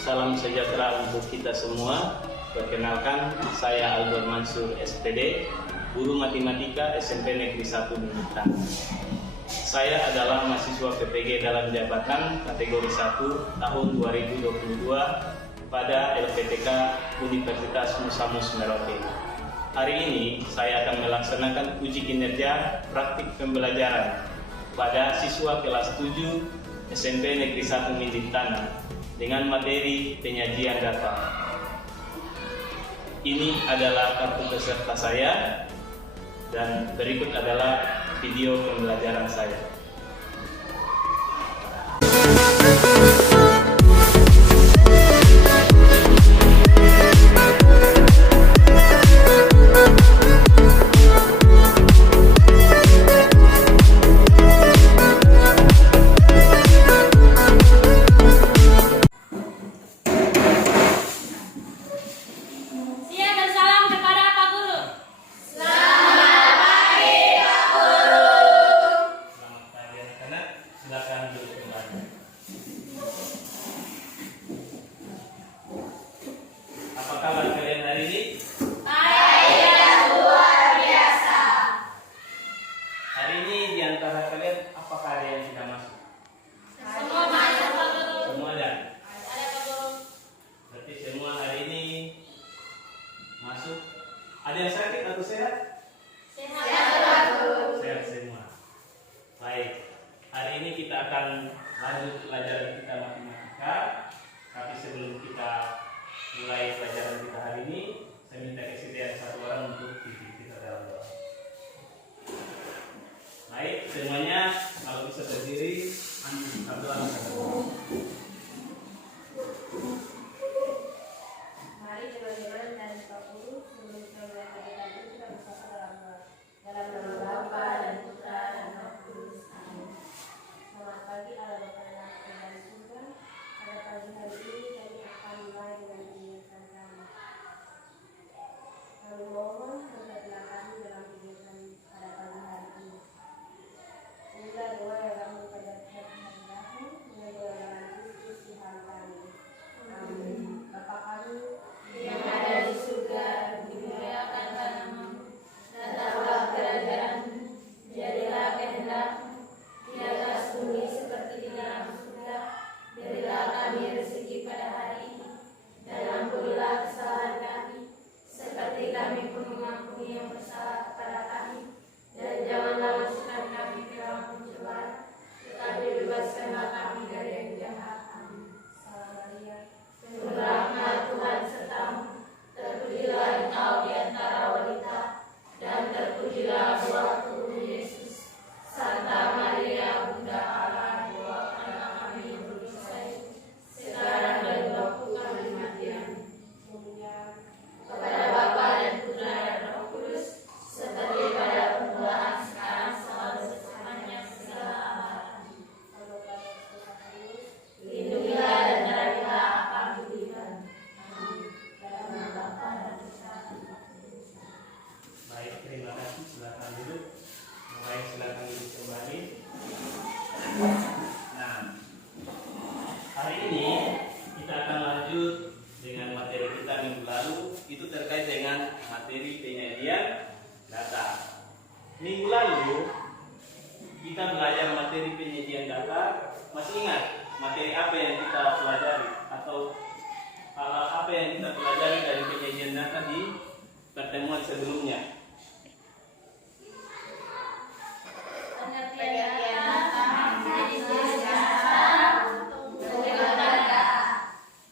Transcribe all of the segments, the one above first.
Salam sejahtera untuk kita semua. Perkenalkan, saya Aldor Mansur SPD, guru matematika SMP Negeri 1 Bintan. Saya adalah mahasiswa PPG dalam jabatan kategori 1 tahun 2022 pada LPTK Universitas Musamus Merauke. Hari ini saya akan melaksanakan uji kinerja praktik pembelajaran pada siswa kelas 7 SMP Negeri 1 Bintan dengan materi penyajian data. Ini adalah kartu peserta saya dan berikut adalah video pembelajaran saya. Apa kabar kalian hari ini? Saya luar biasa. Hari ini di antara kalian apa karya yang sudah masuk? Semua masuk, Pak Guru. Semua ada? Ada, Pak Guru. Berarti semua hari ini masuk. Ada yang sakit atau sehat? Sehat, Pak Guru. Sehat semua. Baik. Hari ini kita akan lanjut pelajaran kita matematika. Tapi sebelum kita mulai pelajaran kita hari ini, saya minta kesediaan satu orang untuk pimpin kita dalam doa. Baik, semuanya kalau bisa berdiri, berdoa. Mari teman-teman dan Pak Guru, sebelum kita mulai pelajaran kita bersama dalam nama Bapa dan Putra dan Roh Kudus. Amin. Selamat pagi, Allah Bapa dan Anak dari surga. Pada pagi hari ini kami akan mulai dengan mengingatkan kami. Kami mohon berkatilah kami dalam kegiatan pada pagi hari ini. Inilah doa yang kami pada hari dengan doa dalam Kristus Tuhan kami. Amin. Bapa kami yang ada di surga, dimuliakanlah namamu. Datanglah kerajaanmu, jadilah kehendakmu di atas bumi seperti di dalam surga. Berilah kami rezeki pada hari ini, dan ampunilah kesalahan kami, seperti kami pun mengampuni yang bersalah kepada kami. Dan janganlah masukkan kami ke dalam pencobaan, tetapi bebaskanlah kami dari yang jahat. Amin. Salam Maria, penuh rahmat Tuhan sertamu, terpujilah engkau di antara wanita, dan terpujilah buah tubuh Yesus. Santa Maria, Bunda Allah, doakanlah kami yang berdosa ini, sekarang dan waktu kami mati. Amin. Kepada Bapa dan Putra dan Roh Kudus, seperti pada permulaan, sekarang, selalu, selamanya, segala abad. Amin. Lindungilah dan jadilah apa budikan. Amin. Dalam nama Bapa dan Putra dan Roh Kudus. Baik, terima kasih. Silakan duduk. Mulai silakan duduk kembali. Nah, hari ini kita akan lanjut dengan materi kita minggu lalu. Itu terkait dengan materi penyajian data. Minggu lalu kita belajar materi penyajian data. Masih ingat materi apa yang kita pelajari atau hal apa yang kita pelajari dari penyajian data di pertemuan sebelumnya?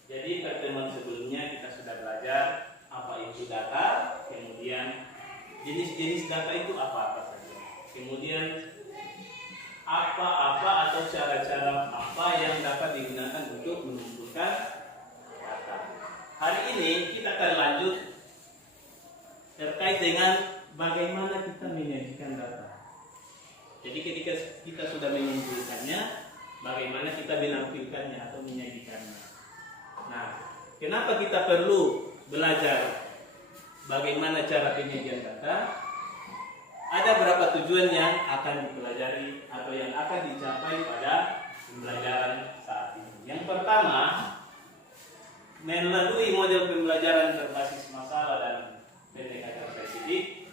Jadi pertemuan sebelumnya kita sudah belajar apa itu data, kemudian jenis-jenis data itu apa-apa saja. Kemudian apa-apa atau cara-cara apa yang dapat digunakan untuk mengumpulkan data. Hari ini kita akan lanjut terkait dengan bagaimana kita menyajikan data. Jadi ketika kita sudah mengumpulkannya, bagaimana kita menampilkannya atau menyajikannya. Nah, kenapa kita perlu belajar bagaimana cara penyajian data? Ada beberapa tujuan yang akan dipelajari atau yang akan dicapai pada pembelajaran saat ini. Yang pertama, melalui model pembelajaran berbasis masalah dan pendekatan spesifik,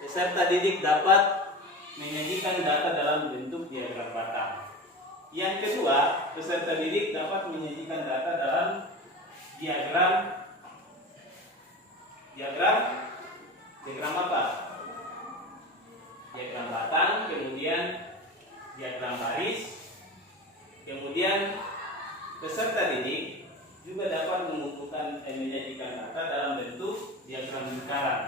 peserta didik dapat menyajikan data dalam bentuk diagram batang. Yang kedua, peserta didik dapat menyajikan data dalam diagram apa? Diagram batang, kemudian diagram baris, kemudian peserta didik juga dapat menyajikan data dalam bentuk diagram lingkaran.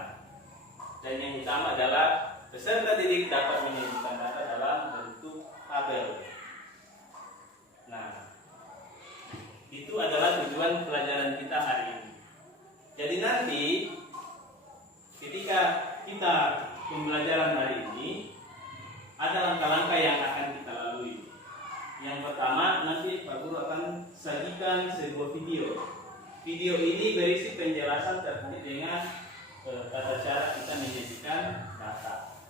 Dan yang utama adalah peserta didik dapat menyajikan data dalam bentuk tabel. Nah, itu adalah tujuan pelajaran kita hari ini. Jadi nanti ketika kita pembelajaran hari ini ada langkah-langkah yang akan kita lalui. Yang pertama, nanti Pak Guru akan sajikan sebuah video. Video ini berisi penjelasan terkait dengan tata cara kita menyajikan data.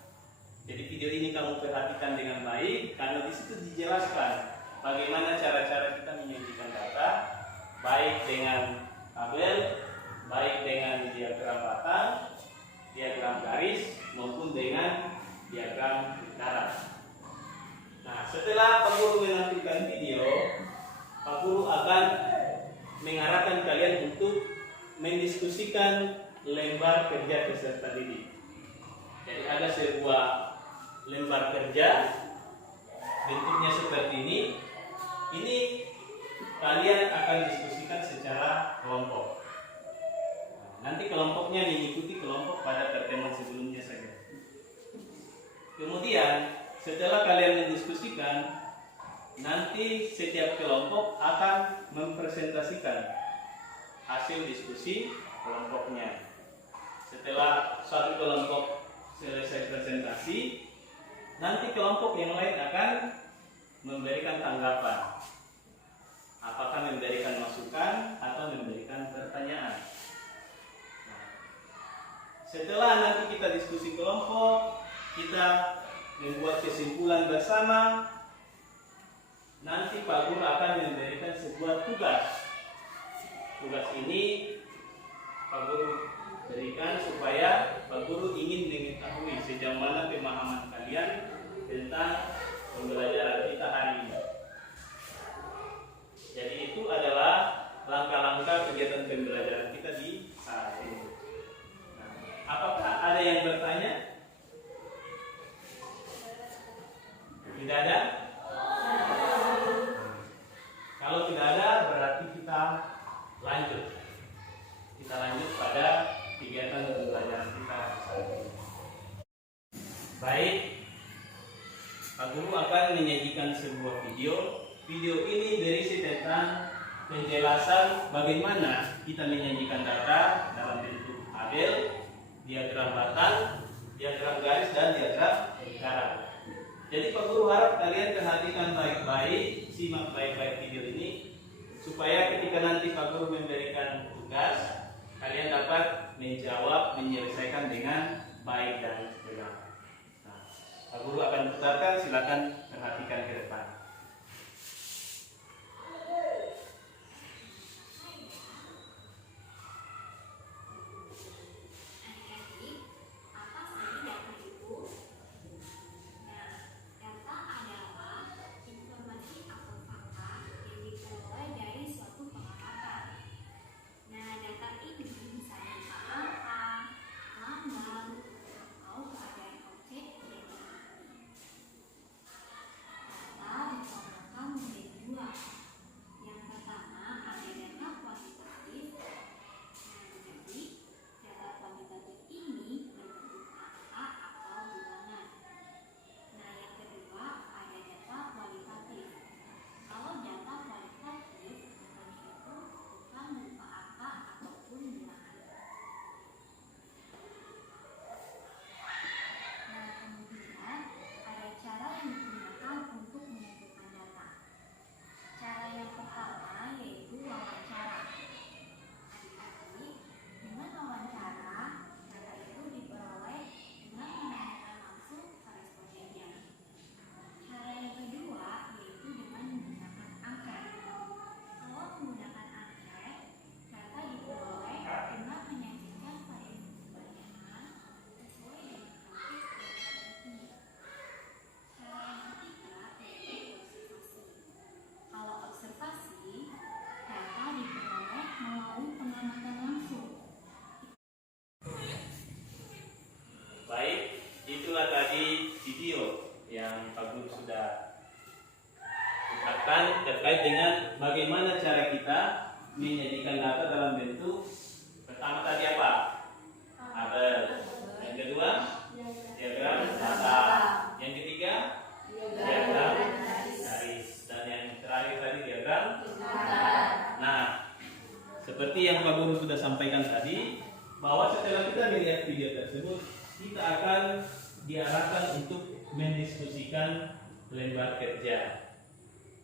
Jadi video ini kamu perhatikan dengan baik karena di situ dijelaskan bagaimana cara-cara kita menyajikan data, baik dengan tabel, baik dengan diagram batang, diagram garis, maupun dengan diagram lingkaran. Nah, setelah Pak Guru menampilkan video, Pak Guru akan mengarahkan kalian untuk mendiskusikan lembar kerja peserta didik. Jadi ada sebuah lembar kerja, bentuknya seperti ini. Ini kalian akan diskusikan secara kelompok. Nanti kelompoknya mengikuti kelompok pada pertemuan sebelumnya saja. Kemudian setelah kalian mendiskusikan, nanti setiap kelompok akan mempresentasikan hasil diskusi kelompoknya. Setelah satu kelompok selesai presentasi, nanti kelompok yang lain akan memberikan tanggapan. Apakah memberikan masukan atau memberikan pertanyaan. Setelah nanti kita diskusi kelompok, kita membuat kesimpulan bersama, nanti Pak Guru akan memberikan sebuah tugas. Tugas ini Pak Guru berikan supaya Pak Guru ingin mengetahui sejauh mana pemahaman kalian tentang pembelajaran kita hari ini. Jadi itu adalah langkah-langkah kegiatan pembelajaran kita di saat ini. Nah, apakah ada yang bertanya? Tidak ada? Kalau tidak ada, berarti kita lanjut. Kita lanjut pada kegiatan pembelajaran kita saat ini. Baik, Pak Guru akan menyajikan sebuah video. Video ini berisi tentang penjelasan bagaimana kita menyajikan data dalam bentuk tabel, diagram batang, diagram garis, dan diagram lingkaran. Jadi Pak Guru harap kalian perhatikan baik-baik, simak baik-baik video ini, supaya ketika nanti Pak Guru memberikan tugas, kalian dapat menjawab, menyelesaikan dengan baik dan benar. Nah, Pak Guru akan putarkan, silakan perhatikan ke depan. Data terkait dengan bagaimana cara kita menyajikan data dalam bentuk pertama tadi apa? Tabel. Yang kedua, diagram data. Yang ketiga, diagram garis. Dan yang terakhir tadi diagram. Nah, seperti yang Pak Guru sudah sampaikan tadi, bahwa setelah kita melihat video tersebut, kita akan diarahkan untuk mendiskusikan lembar kerja.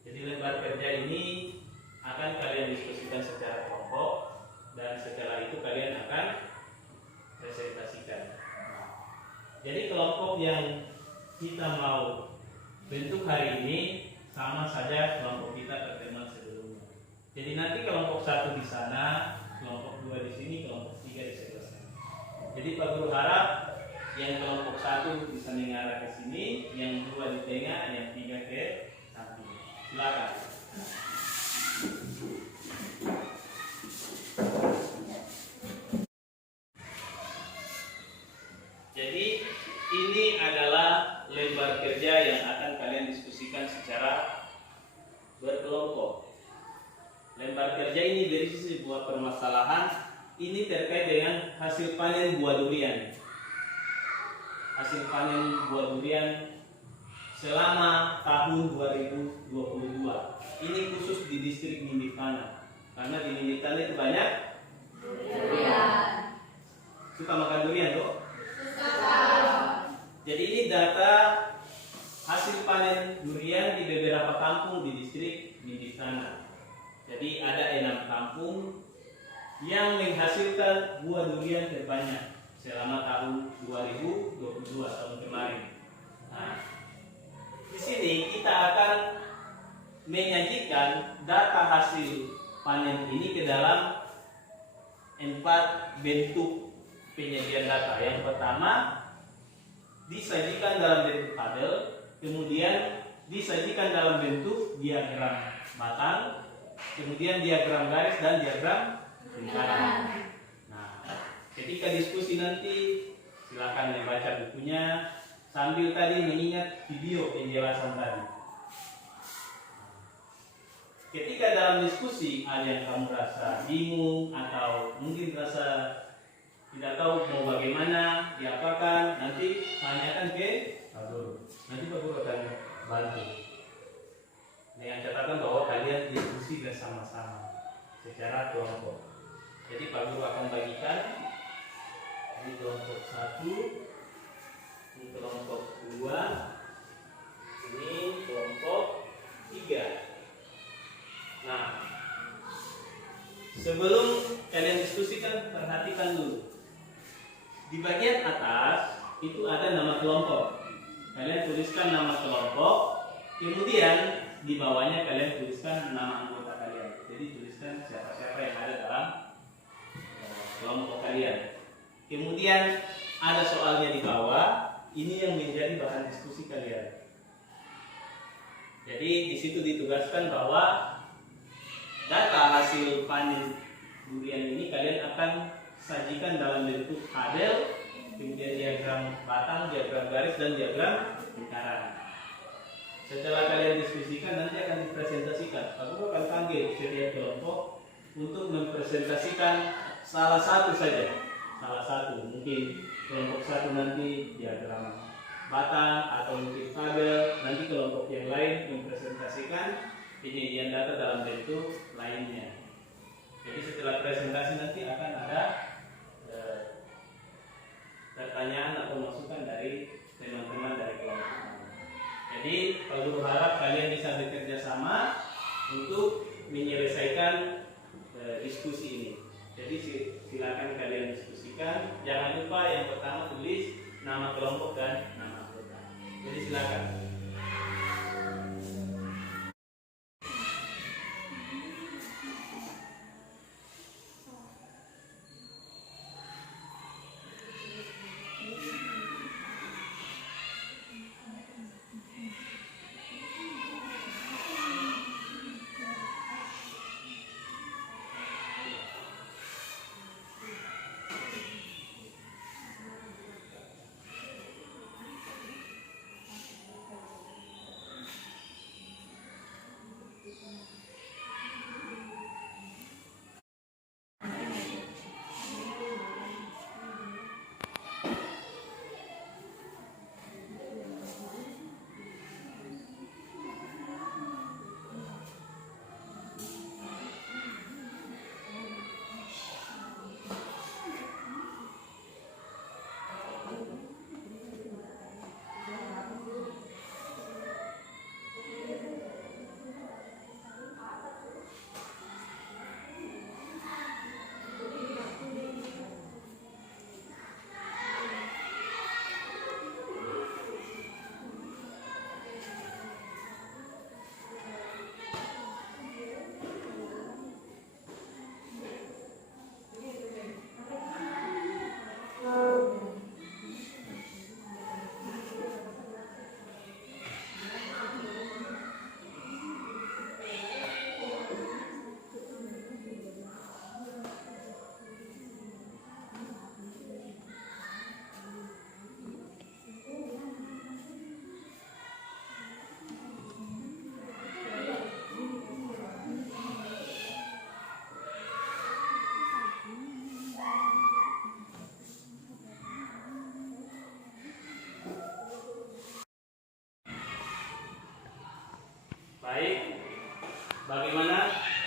Jadi lembar kerja ini akan kalian diskusikan secara kelompok dan setelah itu kalian akan presentasikan. Jadi kelompok yang kita mau bentuk hari ini sama saja kelompok kita pertemuan sebelumnya. Jadi nanti kelompok 1 di sana, kelompok 2 di sini, kelompok 3 di sebelah sana. Jadi Pak Guru harap yang kelompok 1 bisa mengarah ke sini, yang 2 di tengah, yang 3 ke samping. Silakan. Jadi ini adalah lembar kerja yang akan kalian diskusikan secara berkelompok. Lembar kerja ini berisi sebuah permasalahan. Ini terkait dengan hasil panen buah durian. Hasil panen buah durian selama tahun 2022. Ini khusus di distrik Ninditana. Karena di Ninditana itu banyak durian. Suka makan durian, Dok? Suka. Jadi ini data hasil panen durian di beberapa kampung di distrik Ninditana. Jadi ada 6 kampung yang menghasilkan buah durian terbanyak selama tahun 2022 tahun kemarin. Nah, di sini kita akan menyajikan data hasil panen ini ke dalam 4 bentuk penyajian data. Yang pertama disajikan dalam bentuk tabel, kemudian disajikan dalam bentuk diagram batang, kemudian diagram garis dan diagram lingkaran. Nah, ketika diskusi nanti silakan membaca bukunya sambil tadi mengingat video penjelasan tadi. Ketika dalam diskusi ada yang kamu rasa bingung atau mungkin rasa tidak tahu mau bagaimana diapakan, nanti tanyakan ke Pak Guru. Nanti Pak Guru akan bantu. Dengan catatan bahwa kalian diskusi bersama-sama secara kelompok. Jadi Pak Guru akan bagikan ini kelompok 1, ini kelompok 2, ini kelompok 3. Nah, sebelum kalian diskusikan, perhatikan dulu. Di bagian atas itu ada nama kelompok. Kalian tuliskan nama kelompok, kemudian di bawahnya kalian tuliskan nama anggota kalian. Jadi tuliskan siapa-siapa yang ada dalam kelompok kalian. Kemudian ada soalnya di bawah, ini yang menjadi bahan diskusi kalian. Jadi di situ ditugaskan bahwa data hasil panen durian ini kalian akan sajikan dalam bentuk tabel, kemudian diagram batang, diagram garis dan diagram lingkaran. Setelah kalian diskusikan nanti akan dipresentasikan. Aku akan panggil setiap kelompok untuk mempresentasikan salah satu saja. Salah satu, mungkin kelompok 1 nanti diagram batang atau mungkin tabel, nanti kelompok yang lain mempresentasikan penyajian data dalam bentuk lainnya. Jadi setelah presentasi nanti akan ada pertanyaan atau masukan dari teman-teman dari kelompok. Jadi Pak Guru harap kalian bisa bekerja sama untuk menyelesaikan diskusi ini. Jadi silakan kalian diskusikan. Jangan lupa yang pertama tulis nama kelompok dan nama anggota. Jadi silakan.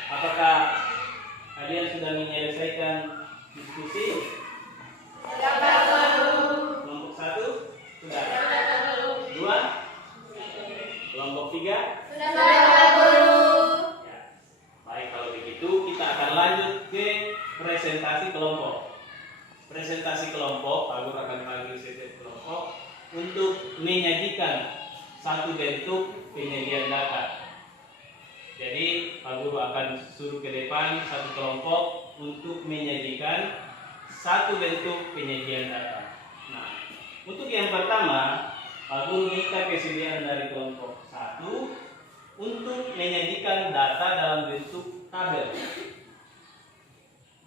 Apakah kalian sudah menyelesaikan diskusi? Sudah, Pak Guru. Kelompok 1 sudah. 2? Kelompok 3? Sudah, Pak Guru. Ya. Baik, kalau begitu kita akan lanjut ke presentasi kelompok. Presentasi kelompok, Pak Guru akan panggil setiap kelompok untuk menyajikan satu bentuk penyajian data. Jadi Pak Guru akan suruh ke depan satu kelompok untuk menyajikan satu bentuk penyajian data. Nah, untuk yang pertama, Pak Guru minta kesediaan dari kelompok 1 untuk menyajikan data dalam bentuk tabel.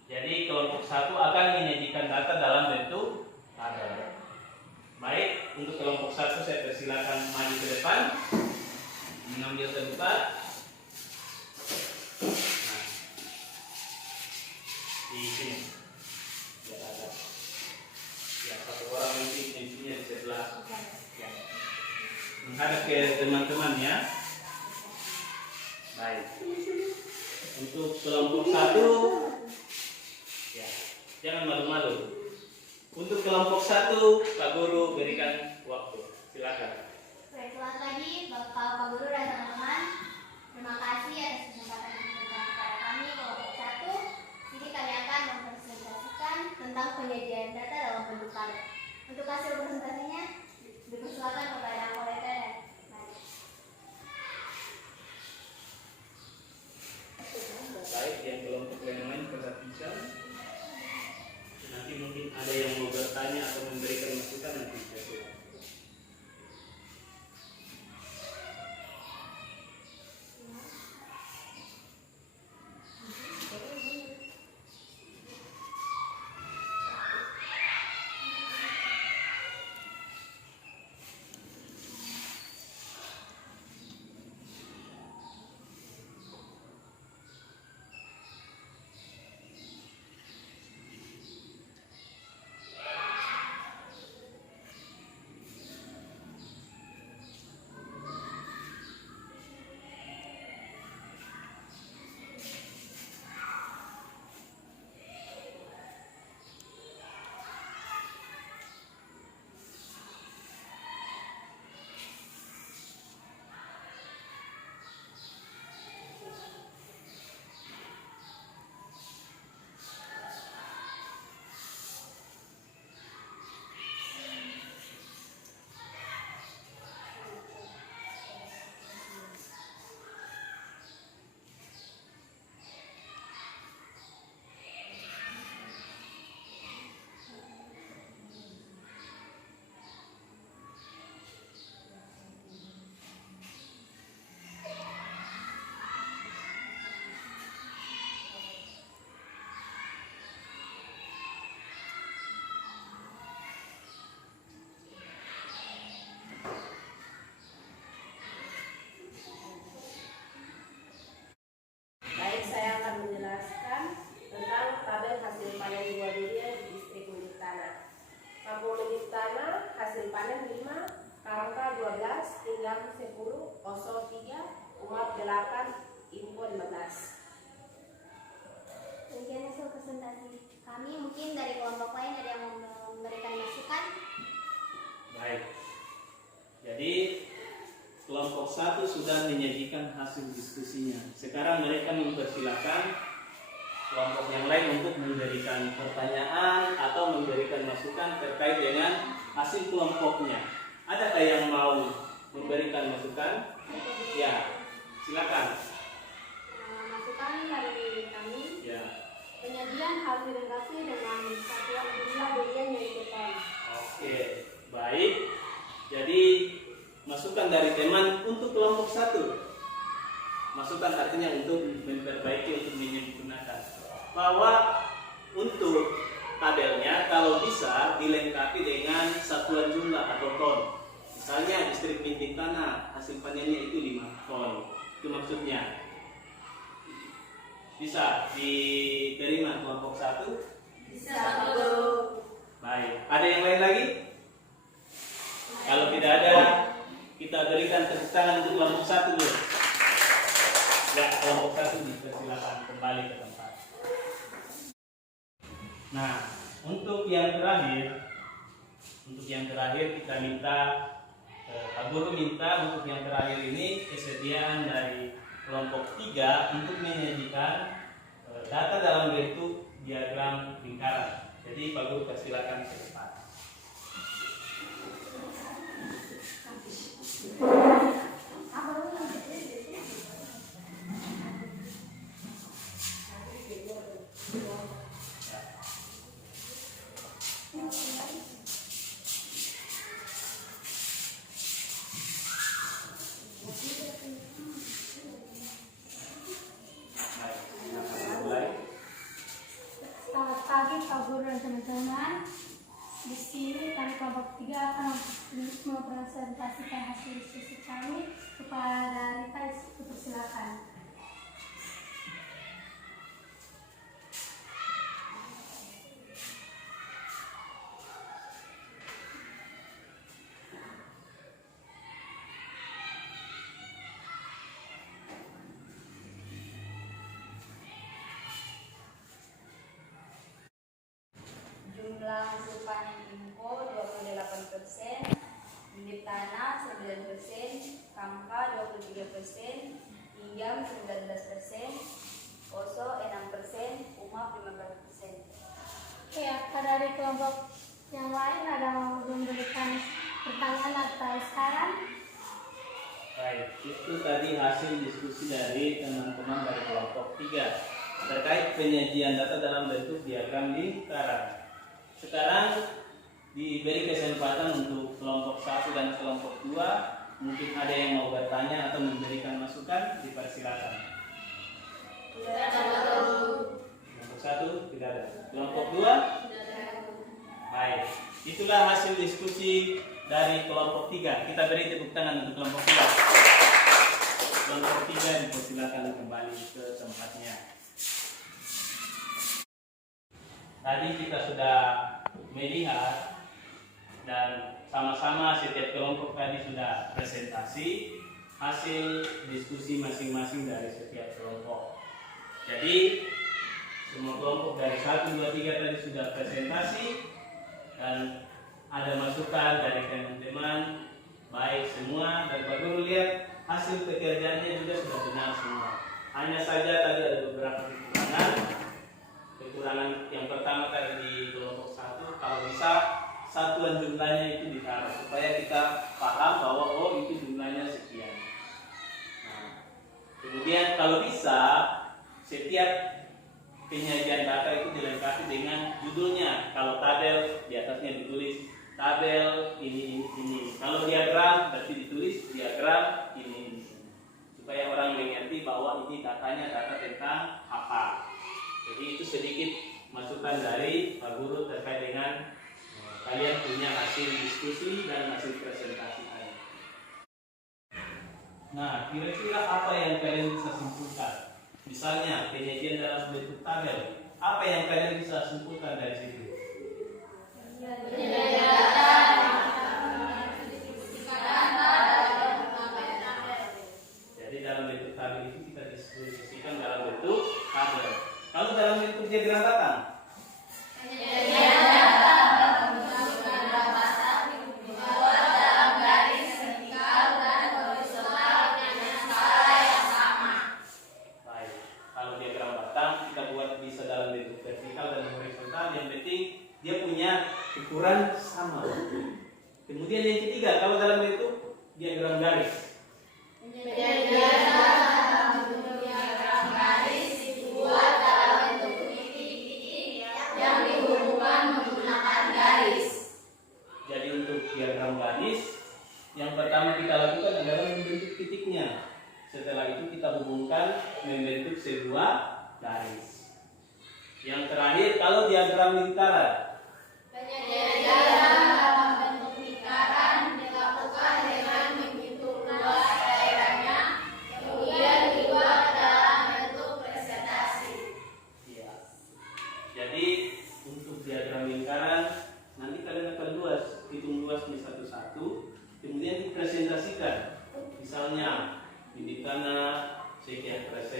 Jadi kelompok 1 akan menyajikan data dalam bentuk tabel. Baik, untuk kelompok 1 saya persilakan maju ke depan, mengambil tempat. Nah, di sini. Ya, ada. Ya, satu orang nanti intinya di sebelah. Ya. Menghadap ke teman-teman ya. Baik. Untuk kelompok 1, ya, jangan malu-malu. Untuk kelompok 1, Pak Guru berikan waktu. Silakan. Baik, selamat pagi Pak Guru dan teman-teman. Terima kasih atas kesempatan yang diberikan kepada kami kelompok 1. Sini kami akan mempresentasikan tentang penyajian data dalam bentuk tabel. Untuk hasil presentasinya dipersilakan kepada kolega dan Mari. Baik, yang kelompok yang lain perhatikan. Nanti mungkin ada yang mau bertanya atau memberikan masukan nanti saya jawab. Baik, saya akan menjelaskan tentang tabel hasil panen buah durian di distrik Milik Tanah. Kampung Milik Tanah, hasil panen 5, Karangka 12, Tinggal 10, Oso 3, Umat 8, Info 15. Demikian hasil presentasi kami. Mungkin dari kelompok lain ada yang mau memberikan masukan. Baik. Jadi kelompok 1 sudah menyajikan hasil diskusinya. Sekarang mereka mempersilakan kelompok yang lain untuk memberikan pertanyaan atau memberikan masukan terkait dengan hasil kelompoknya. Adakah yang mau memberikan masukan? Ya, silakan. Masukan dari kami. Ya. Penyajian harus dilengkapi dengan satuan jumlah durian yang ditekan. Oke, baik. Jadi masukan dari teman untuk kelompok 1. Masukan artinya untuk memperbaiki, untuk menyempurnakan. Bahwa untuk tabelnya kalau bisa dilengkapi dengan satuan jumlah atau ton. Misalnya distrik Milik Tanah hasil panennya itu 5 ton. Itu maksudnya. Bisa diterima kelompok 1? Bisa, Pak Guru. Baik. Ada yang lain lagi? Kalau tidak ada, kita berikan tepuk tangan untuk kelompok 1 dulu. Ya, kelompok 1 dipersilakan kembali ke tempat. Nah, untuk yang terakhir kita minta Pak Guru minta untuk yang terakhir ini kesediaan dari kelompok 3 untuk menyajikan data dalam bentuk diagram lingkaran. Jadi Pak Guru persilakan ke depan. Selamat pagi Pak Guru dan teman-teman. Di sini kami kelompok 3 akan mempresentasikan hasil diskusi kami kepada Rita. Dipersilakan. Jumlah hasil panen info 28%, bibit tanah 9%, kamka 23%, pinjam 19%, oso 6%, umap 15%. Ya, dari kelompok yang lain ada yang memberikan pertanyaan atau saran? Baik, itu tadi hasil diskusi dari teman-teman dari kelompok 3 terkait penyajian data dalam bentuk diagram lingkaran. Sekarang diberi kesempatan untuk kelompok 1 dan kelompok 2. Mungkin ada yang mau bertanya atau memberikan masukan, dipersilakan. Kelompok 1 tidak ada. Kelompok 2? Baik, itulah hasil diskusi dari kelompok 3. Kita beri tepuk tangan untuk kelompok 2. Kelompok 3 dipersilakan kembali ke tempatnya. Tadi kita sudah melihat dan sama-sama setiap kelompok tadi sudah presentasi hasil diskusi masing-masing dari setiap kelompok. Jadi semua kelompok dari 1, 2, 3 tadi sudah presentasi dan ada masukan dari teman-teman baik semua. Dan Pak Guru lihat hasil pekerjaannya juga sudah benar semua. Hanya saja tadi ada beberapa kekurangan yang pertama tadi di kelompok 1, kalau bisa satuan jumlahnya itu ditaruh supaya kita paham bahwa oh itu jumlahnya sekian. Nah, kemudian kalau bisa setiap penyajian data itu dilengkapi dengan judulnya. Kalau tabel di atasnya ditulis tabel ini. Kalau diagram berarti ditulis diagram ini. Supaya orang mengerti bahwa ini datanya data tentang apa. Jadi itu sedikit masukan dari Pak Guru terkait dengan kalian punya hasil diskusi dan hasil presentasi tadi. Nah, kira-kira apa yang kalian bisa simpulkan? Misalnya penyajian dalam bentuk tabel, apa yang kalian bisa simpulkan dari situ? Jadi dalam bentuk tabel itu kita diskusikan dalam bentuk tabel. Kalau dalam bentuk diagram batang, baik. Kalau diagram batang kita buat bisa dalam bentuk vertikal dan horizontal. Yang penting dia punya ukuran sama. Kemudian yang ketiga, kalau dalam bentuk diagram garis. Jadi untuk diagram garis, yang pertama kita lakukan adalah membentuk titiknya. Setelah itu kita hubungkan membentuk sebuah garis. Yang terakhir kalau diagram lingkaran. Iya. Jadi untuk diagram lingkaran nanti kalian akan hitung luasnya satu-satu, kemudian dipresentasikan. Misalnya bibit tanah sekian persen.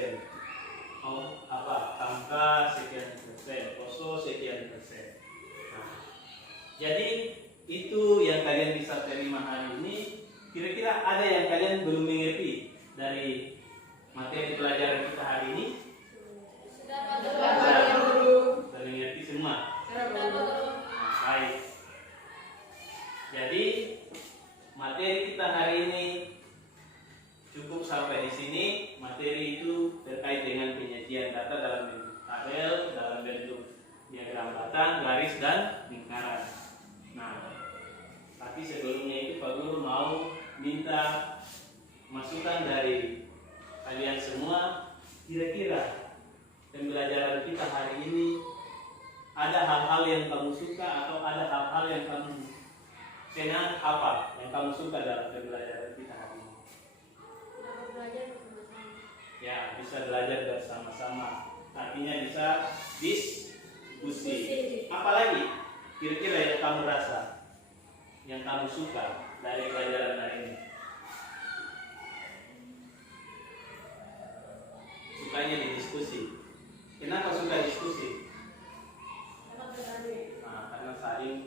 masukan dari kalian semua. Kira-kira pembelajaran kita hari ini ada hal-hal yang kamu suka atau ada hal-hal yang kamu senang, apa yang kamu suka dalam pembelajaran kita hari ini? Dapat belajar bersama-sama. Ya, bisa belajar bersama-sama. Artinya bisa diskusi. Apalagi kira-kira yang kamu rasa, yang kamu suka dari pelajaran hari ini? Sukanya di diskusi. Kenapa suka diskusi? Dapat berbagi. Nah, karena saling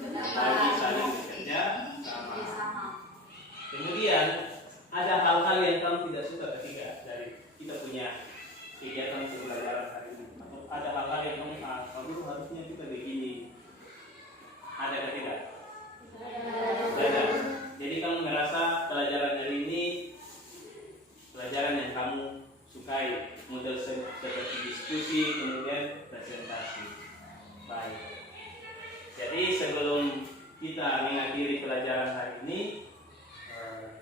Berbagi saling bekerja sama. sama. Kemudian ada hal-hal yang kamu tidak suka ketika dari kita punya kegiatan pembelajaran hari ini. Atau ada hal-hal yang kamu harusnya kita begini. Ada ketika? Ada. Jadi kamu merasa pelajaran hari ini pelajaran yang kamu sukai, model seperti diskusi, kemudian presentasi. Baik. Jadi sebelum kita mengakhiri pelajaran hari ini,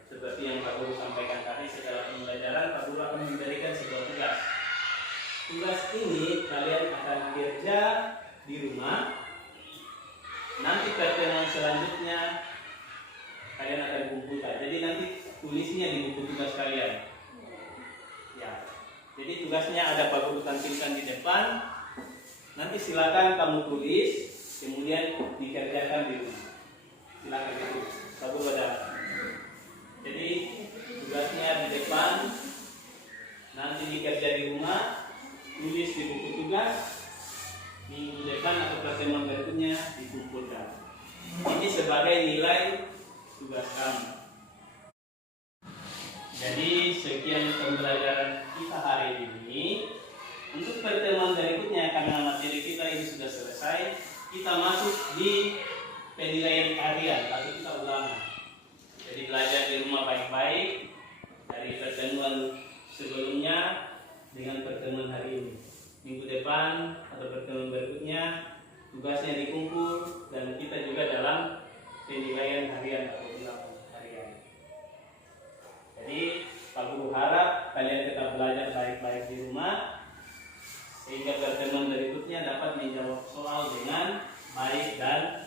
seperti yang Pak Guru sampaikan tadi, setelah pembelajaran Pak Guru akan memberikan sebuah tugas. Tugas ini kalian akan kerja di rumah. Nanti pertemuan selanjutnya kalian akan kumpulkan. Jadi nanti tulisnya di buku tugas kalian. Ya. Jadi tugasnya ada Pak Guru tampilkan di depan. Nanti silakan kamu tulis, kemudian dikerjakan di rumah. Silakan itu. Pak Guru ada. Jadi tugasnya di depan, nanti dikerja di rumah, tulis di buku tugas, minggu depan atau pertemuan berikutnya dikumpulkan. Ini sebagai nilai tugas kamu. Jadi sekian pembelajaran kita hari ini. Untuk pertemuan berikutnya, karena materi kita ini sudah selesai, kita masuk di penilaian harian, tapi kita ulangan. Jadi belajar di rumah baik-baik dari pertemuan sebelumnya dengan pertemuan hari ini. Minggu depan atau pertemuan berikutnya tugasnya dikumpul dan kita juga dalam penilaian harian atau ulangan harian. Jadi Pak Guru harap kalian tetap belajar baik-baik di rumah sehingga pertemuan berikutnya dapat menjawab soal dengan baik dan